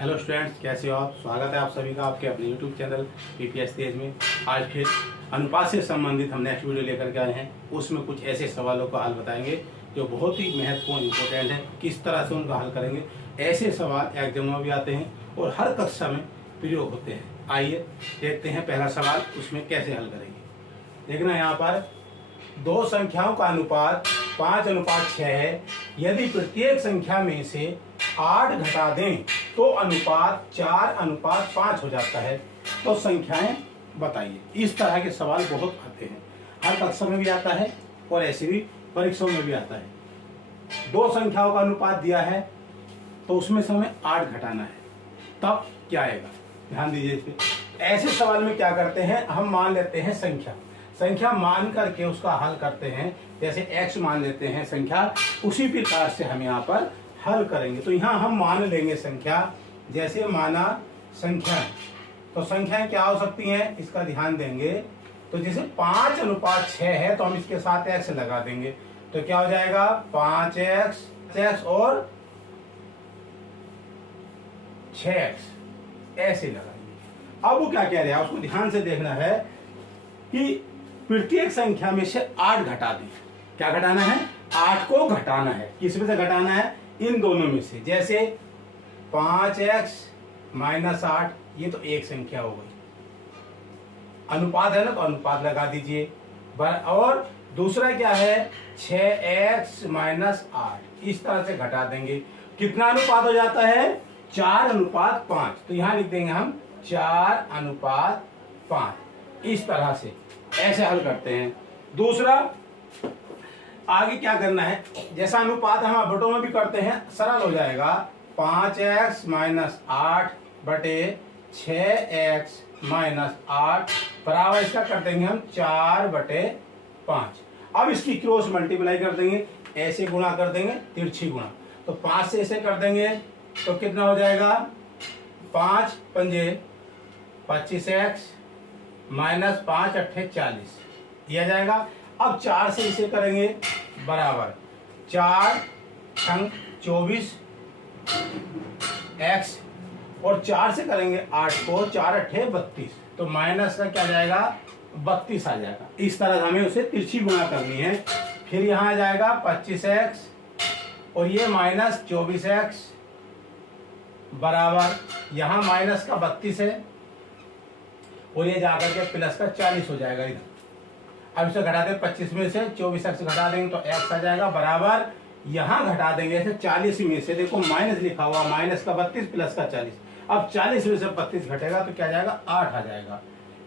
Hello students, कैसे हो आप। स्वागत है आप सभी का आपके अपने यूट्यूब चैनल पीपीएस तेज में। आज फिर अनुपात से संबंधित हम नेक्स्ट वीडियो लेकर के आए हैं। उसमें कुछ ऐसे सवालों का हल बताएंगे जो बहुत ही महत्वपूर्ण इंपॉर्टेंट है। किस तरह से उनका हल करेंगे। ऐसे सवाल एग्जाम में भी आते हैं और हर कक्षा में प्रयोग होते हैं। आइए देखते हैं पहला सवाल, उसमें कैसे हल करेंगे। देखना यहाँ पर दो संख्याओं का अनुपात 5:6 है। यदि प्रत्येक संख्या में से 8 घटा दें तो अनुपात 4:5 हो जाता है। तो संख्याएं बताइए। इस तरह के सवाल बहुत आते हैं, हर कक्षा में भी आता है और ऐसे भी परीक्षाओं में भी आता है। दो संख्याओं का अनुपात दिया है तो उसमें से हमें 8 घटाना है, तब क्या आएगा। ध्यान दीजिए इस पे। ऐसे सवाल में क्या करते हैं, हम मान लेते हैं संख्या मान करके उसका हल करते हैं। जैसे x मान लेते हैं संख्या, उसी प्रकार से हम यहाँ पर हल करेंगे। तो यहाँ हम मान लेंगे संख्या, जैसे माना संख्या, तो संख्याएं क्या हो सकती हैं इसका ध्यान देंगे। तो जैसे 5:6 है तो हम इसके साथ x लगा देंगे, तो क्या हो जाएगा 5x और 6x ऐसे लगाएंगे। अब वो क्या कह रहे हैं, उसको ध्यान से देखना है कि प्रत्येक संख्या में से 8 घटा दें। क्या घटाना है, 8 को घटाना है। किस में से घटाना है, इन दोनों में से। जैसे 5x - 8, ये तो एक संख्या हो गई, अनुपात है ना, तो अनुपात लगा दीजिए। और दूसरा क्या है 6x - 8, इस तरह से घटा देंगे। कितना अनुपात हो जाता है 4:5। तो यहां लिख देंगे हम 4:5। इस तरह से ऐसे हल करते हैं। दूसरा आगे क्या करना है, जैसा अनुपात हम बटों में भी करते हैं, सरल हो जाएगा। 5x - 8 बटे 6x - 8 बराबर इसका कर देंगे हम 4/5। अब इसकी क्रॉस मल्टीप्लाई कर देंगे, ऐसे गुणा कर देंगे, तिरछी गुणा। तो 5 से ऐसे कर देंगे तो कितना हो जाएगा 5 पंजे 25x - 5 अट्ठे 40, यह जाएगा। अब 4 से इसे करेंगे बराबर 4 × 24 x, और 4 से करेंगे 8 को, 4 अट्ठे 32, तो माइनस का क्या जाएगा 32 आ जाएगा। इस तरह हमें उसे तिरछी गुणा करनी है। फिर यहाँ आ जाएगा 25x और ये -24x बराबर, यहाँ माइनस का 32 है और ये जाकर के प्लस का 40 हो जाएगा इधर। अब इसे घटा दें 25 में से 24x घटा देंगे तो x आ जाएगा बराबर, यहाँ घटा देंगे ऐसे 40 में से, देखो माइनस लिखा हुआ, माइनस का 32 प्लस का 40। अब 40 में से 32 घटेगा तो क्या जाएगा 8 आ जाएगा।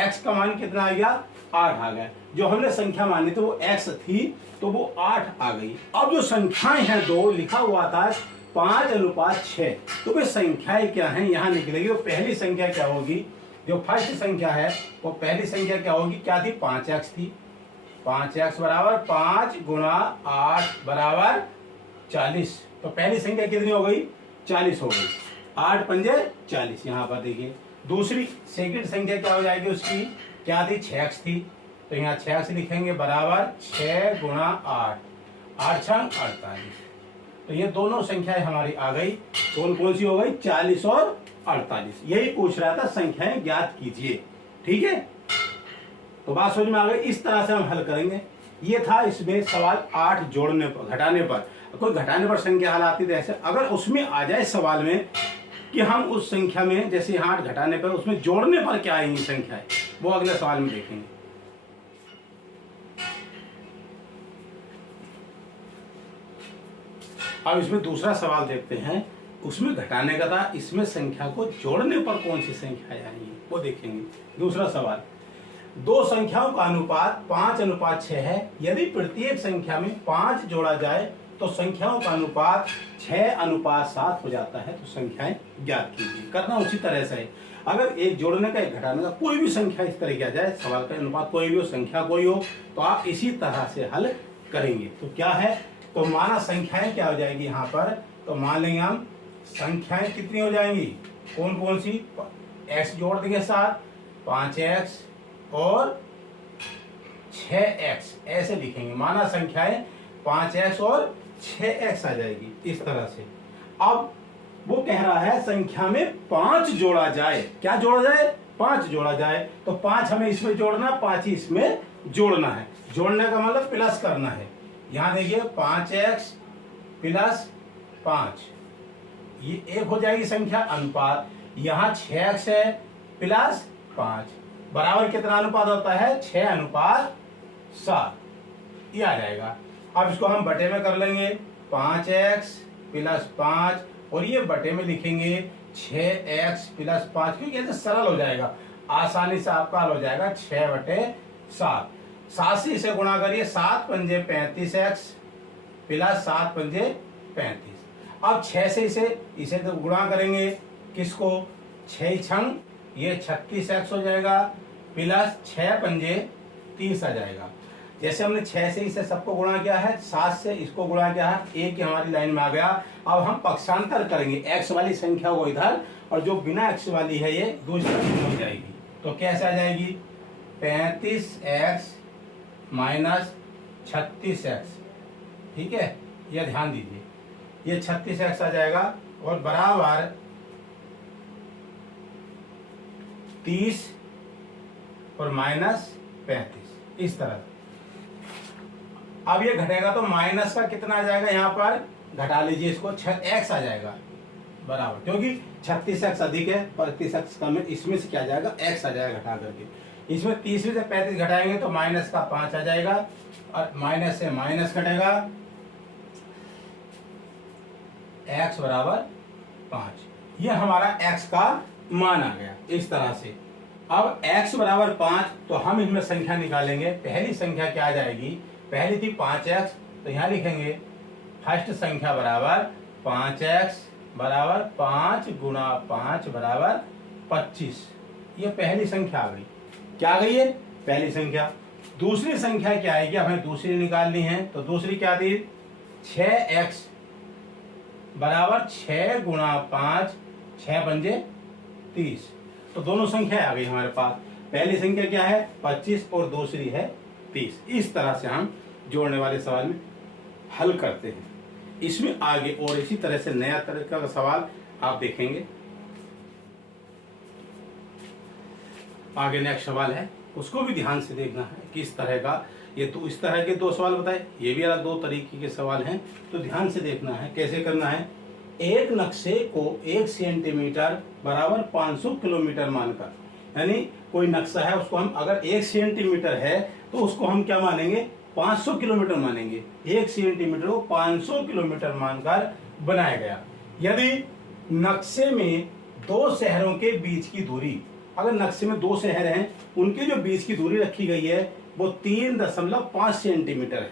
x का मान कितना आ गया 8 आ गया। जो हमने संख्या मानी थी वो x थी तो वो 8 आ गई। अब जो संख्याएं हैं दो, लिखा हुआ था 5:6, तो वे संख्याएं क्या हैं यहाँ निकलेगी। तो पहली संख्या क्या होगी, जो फर्स्ट संख्या है वो पहली संख्या क्या होगी, क्या थी 5x थी। 5x बराबर 5 × 8 बराबर 40। तो पहली संख्या कितनी हो गई 40 हो गई। 8 पंजे 40, यहाँ पर देखिए। दूसरी सेकंड संख्या क्या हो जाएगी उसकी, क्या थी 6x थी, तो यहाँ 6x लिखेंगे बराबर 6 × 8, 8 छंग 48। तो ये दोनों संख्याएं हमारी आ गई। कौन कौन सी हो गई 40 और 48। यही पूछ रहा था, संख्याएं ज्ञात कीजिए। ठीक है, तो बात समझ में आ गई। इस तरह से हम हल करेंगे। ये था इसमें सवाल 8 जोड़ने पर, घटाने पर। कोई घटाने पर संख्या हल आती है, ऐसे अगर उसमें आ जाए सवाल में कि हम उस संख्या में, जैसे 8 घटाने पर, उसमें जोड़ने पर क्या आएंगी संख्याएं, वो अगले सवाल में देखेंगे। अब इसमें दूसरा सवाल देखते हैं। उसमें घटाने का था, इसमें संख्या को जोड़ने पर कौन सी संख्याएं आएंगी वो देखेंगे। दूसरा सवाल, दो संख्याओं का अनुपात 5:6 है। यदि प्रत्येक संख्या में 5 जोड़ा जाए तो संख्याओं का अनुपात 6:7 हो जाता है। तो संख्याएं ज्ञात कीजिए। करना उसी तरह से है। अगर एक जोड़ने का एक घटाने का, कोई भी संख्या इस तरह किया जाए, सवाल का अनुपात कोई भी हो, संख्या कोई हो, तो आप इसी तरह से हल करेंगे। तो क्या है, तो माना संख्याएं क्या हो जाएगी यहाँ पर, तो मान लेंगे हम संख्याएं कितनी हो जाएंगी, कौन कौन सी, x जोड़ देंगे साथ, 5x और 6x ऐसे लिखेंगे। माना संख्याएं 5x और 6x आ जाएगी इस तरह से। अब वो कह रहा है संख्या में 5 जोड़ा जाए। क्या जोड़ा जाए? 5 जोड़ा जाए। तो 5 हमें इसमें जोड़ना, 5 ही इसमें जोड़ना है। जोड़ने का मतलब प्लस करना है। यहां देखिए 5x प्लस 5, ये एक हो जाएगी संख्या अनुपात। यहां 6x है प्लस 5 बराबर कितना अनुपात होता है? 6:7, ये आ जाएगा। अब इसको हम बटे में कर लेंगे, 5x प्लस 5, और ये बटे में लिखेंगे 6x प्लस 5, क्योंकि ऐसे सरल हो जाएगा, आसानी से आपका हल हो जाएगा। 6/7, 7 से इसे गुणा करिए, 7 पंजे 35x प्लस 7 पंजे 35। अब 6 से इसे तो गुणा करेंगे, किसको? 6 छंग ये 36x हो जाएगा प्लस 6 पंजे 30 आ जाएगा। जैसे हमने 6 से इसे सबको गुणा किया है, 7 से इसको गुणा किया है, एक ही हमारी लाइन में आ गया। अब हम पक्षांतर करेंगे, x वाली संख्या को इधर, और जो बिना x वाली है ये दूसरी तरफ हो जाएगी। तो कैसे आ जाएगी? 35x माइनस 36x, ठीक है, ये ध्यान दीजिए, ये 36x आ जाएगा, और बराबर 30 और माइनस 35, इस तरह। अब ये घटेगा तो माइनस का कितना आ जाएगा? यहाँ पर घटा लीजिए इसको, x आ जाएगा बराबर, क्योंकि 36x अधिक है, 35x कम है, इसमें से क्या आ जाएगा? x आ जाएगा घटा करके। इसमें 30 से 35 घटाएंगे तो माइनस का 5 आ जाएगा, और माइनस से माइनस घटेगा, x बराबर 5। ये हमारा x का मान आ गया इस तरह से। अब x बराबर 5, तो हम इनमें संख्या निकालेंगे। पहली संख्या क्या आ जाएगी? पहली थी 5x, तो यहां लिखेंगे फर्स्ट संख्या बराबर 5x बराबर 5 गुणा 5 बराबर 25। ये पहली संख्या आ गई। क्या आ गई है? पहली संख्या। दूसरी संख्या क्या आएगी? हमें दूसरी निकालनी है, तो दूसरी क्या थी? 6x बराबर 6 गुणा 5, 6 पंजे 30। तो दोनों संख्या आ गई हमारे पास। पहली संख्या क्या है? 25, और दूसरी है 30। इस तरह से हम जोड़ने वाले सवाल में हल करते हैं। इसमें आगे और इसी तरह से नया तरीका का सवाल आप देखेंगे। आगे नेक्स्ट सवाल है, उसको भी ध्यान से देखना है किस तरह का। ये तो इस तरह के 2 सवाल बताए, ये भी अलग 2 तरीके के सवाल हैं, तो ध्यान से देखना है कैसे करना है। एक नक्शे को 1 सेंटीमीटर बराबर 500 किलोमीटर मानकर, यानी कोई नक्शा है, उसको हम अगर 1 सेंटीमीटर है तो उसको हम क्या मानेंगे? 500 किलोमीटर मानेंगे। 1 सेंटीमीटर को 500 किलोमीटर मानकर बनाया गया। यदि नक्शे में 2 शहरों के बीच की दूरी, अगर नक्शे में 2 शहर हैं, उनके जो बीच की दूरी रखी गई है वो 3.5 सेंटीमीटर है।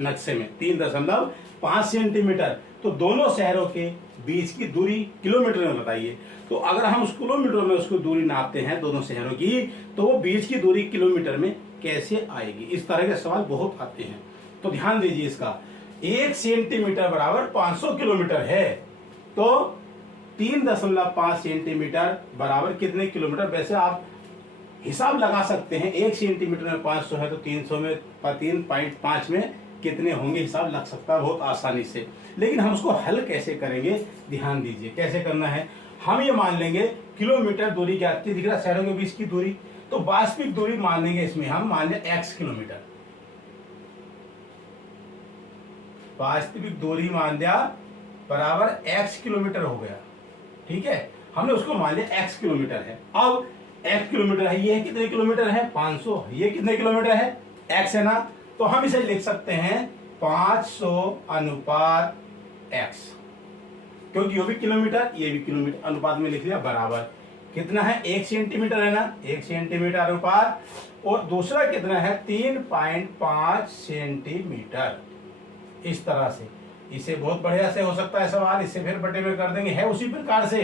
नक्शे में 3.5 सेंटीमीटर, तो दोनों शहरों के बीच की दूरी किलोमीटर में बताइए। तो अगर हम उस किलोमीटर में उसको दूरी नापते हैं दोनों शहरों की, तो वो बीच की दूरी किलोमीटर में कैसे आएगी? इस तरह के सवाल बहुत आते हैं, तो ध्यान दीजिए इसका। 1 सेंटीमीटर बराबर 500 किलोमीटर है, तो 3.5 सेंटीमीटर बराबर कितने किलोमीटर? वैसे आप हिसाब लगा सकते हैं, 1 सेंटीमीटर में 500 है तो 300 में 3.5 में कितने होंगे, हिसाब लग सकता है बहुत आसानी से। लेकिन हम उसको हल कैसे करेंगे, ध्यान दीजिए कैसे करना है। हम ये मान लेंगे किलोमीटर दूरी क्या आती है, दिख रहा शहरों के बीच की दूरी, तो वास्तविक दूरी मान लेंगे, इसमें हम मान लें x किलोमीटर। वास्तविक दूरी मान दिया बराबर x किलोमीटर हो गया, ठीक है, हमने उसको मान लिया x किलोमीटर है। अब x किलोमीटर है, ये कितने किलोमीटर है? 500। ये कितने किलोमीटर है? x है ना, तो हम इसे लिख सकते हैं 500 अनुपात x, क्योंकि ये भी किलोमीटर ये भी किलोमीटर, अनुपात में लिख लिया बराबर कितना है? 1 सेंटीमीटर है ना, 1 सेंटीमीटर अनुपात, और दूसरा कितना है? 3.5 सेंटीमीटर। इस तरह से इसे बहुत बढ़िया से हो सकता है सवाल, इससे फिर बटे में कर देंगे, है उसी प्रकार से,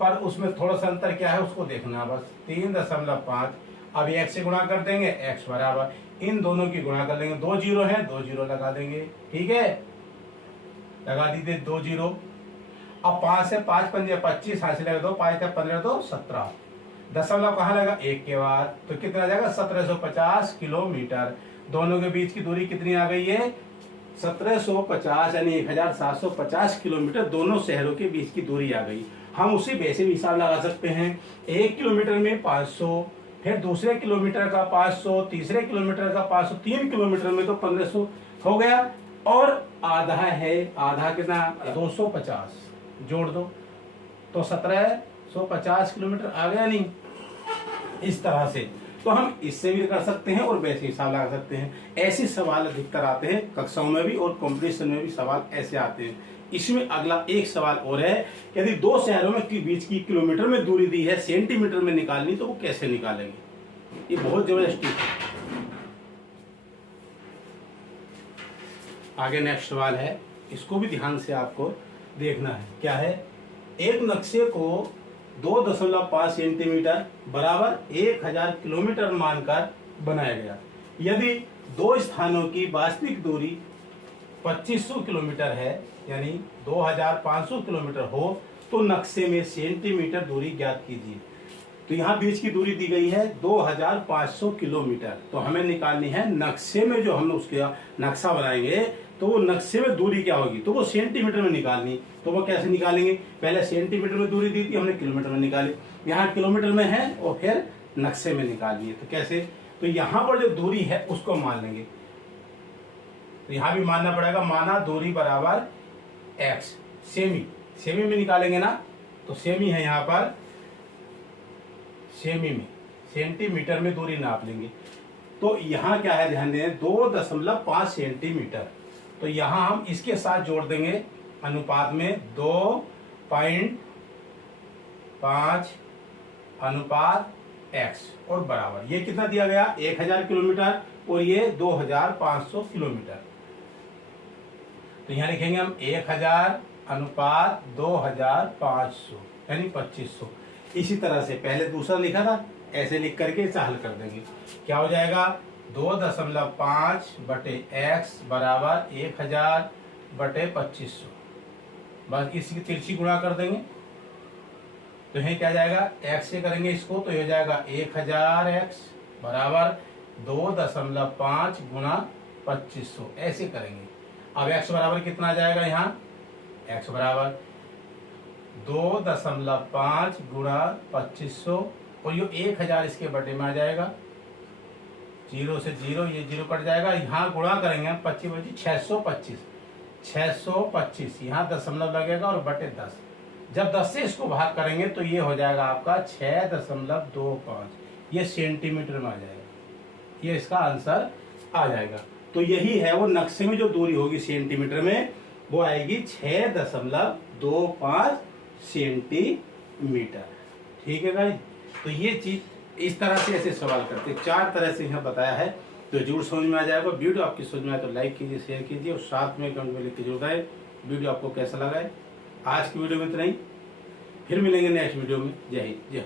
पर उसमें थोड़ा सा अंतर क्या है उसको देखना बस। 3.5 अब x से गुणा कर देंगे, x बराबर इन दोनों की गुणा कर देंगे, 2 जीरो है 2 जीरो लगा देंगे, ठीक है, लगा दीजिए 2 जीरो। अब 5 से 5 पंजे 25, हाथ से लगा 2, 5 15 तो 17, दशमलव कहाँ लगा? 1 के बाद, तो कितना आ जाएगा? 1750 किलोमीटर। दोनों के बीच की दूरी कितनी आ गई है? 1750 यानी 1750 किलोमीटर दोनों शहरों के बीच की दूरी आ गई। हम उसी वैसे भी हिसाब लगा सकते हैं, 1 किलोमीटर में 500, फिर दूसरे किलोमीटर का 500, तीसरे किलोमीटर का 500, 3 किलोमीटर में तो 1500 हो गया, और आधा है, आधा कितना 250 जोड़ दो तो 1750 किलोमीटर आ गया नहीं। इस तरह से तो हम इससे भी कर सकते हैं और वैसे हिसाब लगा सकते हैं। ऐसे सवाल अधिकतर आते हैं कक्षाओं में भी और कंपटीशन में भी सवाल ऐसे आते हैं। इसमें अगला एक सवाल और है, यदि दो शहरों में के बीच की किलोमीटर में दूरी दी है, सेंटीमीटर में निकालनी, तो वो कैसे निकालेंगे? ये बहुत जबरदस्त है। आगे नेक्स्ट सवाल है, इसको भी ध्यान से आपको देखना है। क्या है? एक नक्शे को 2.5 सेंटीमीटर बराबर 1000 किलोमीटर मानकर बनाया गया। यदि दो स्थानों की वास्तविक दूरी 2500 किलोमीटर है, यानी 2500 किलोमीटर हो, तो नक्शे में सेंटीमीटर दूरी ज्ञात कीजिए। तो यहाँ बीच की दूरी दी गई है 2500 किलोमीटर, तो हमें निकालनी है नक्शे में। जो हम उसका नक्शा बनाएंगे तो वो नक्शे में दूरी क्या होगी, तो वो सेंटीमीटर में निकालनी। तो वो कैसे निकालेंगे? पहले सेंटीमीटर में दूरी दी थी, हमने किलोमीटर में निकाली, यहाँ किलोमीटर में है और फिर नक्शे में निकालनी है। तो कैसे? तो यहाँ पर जो दूरी है उसको मान लेंगे, तो यहाँ भी मानना पड़ेगा। माना दूरी बराबर x, सेमी में निकालेंगे ना, तो सेमी है यहाँ पर, सेमी में सेंटीमीटर में दूरी नाप लेंगे। तो यहाँ क्या है, ध्यान दें, 2.5 सेंटीमीटर। तो यहाँ हम इसके साथ जोड़ देंगे अनुपात में 2.5 अनुपात x और बराबर, ये कितना दिया गया 1000 किलोमीटर और ये 2500 किलोमीटर। तो यहाँ लिखेंगे हम 1000 अनुपात 2500 यानी 2500। इसी तरह से पहले दूसरा लिखा था, ऐसे लिख करके इसे हल कर देंगे। क्या हो जाएगा? 2.5 बटे x बराबर 1000 बटे 2500, बस इसकी तिरछी गुणा कर देंगे। तो यह क्या जाएगा, x से करेंगे इसको, तो ये हो जाएगा 1000x बराबर 2.5 गुणा 2500, ऐसे करेंगे। अब x बराबर कितना आ जाएगा? यहाँ x बराबर 2.5 गुणा 2500 और ये 1000 इसके बटे में आ जाएगा, 0 से 0, ये 0 कट जाएगा। यहाँ गुणा करेंगे हम 25 625, यहाँ दशमलव लगेगा और बटे 10। जब 10 से इसको भाग करेंगे तो ये हो जाएगा आपका 6.25, ये सेंटीमीटर में आ जाएगा, ये इसका आंसर आ जाएगा। तो यही है वो नक्शे में जो दूरी होगी सेंटीमीटर में, वो आएगी 6.25 सेंटीमीटर। ठीक है भाई? तो ये चीज इस तरह से ऐसे सवाल करते, 4 तरह से यहाँ बताया है, तो जरूर समझ में आ जाएगा। वीडियो आपकी समझ में आए तो लाइक कीजिए, शेयर कीजिए और साथ में कमेंट में लिख के जरूर आए वीडियो आपको कैसा लगा है। आज की वीडियो में इतना ही, फिर मिलेंगे नेक्स्ट वीडियो में। जय हिंद, जय।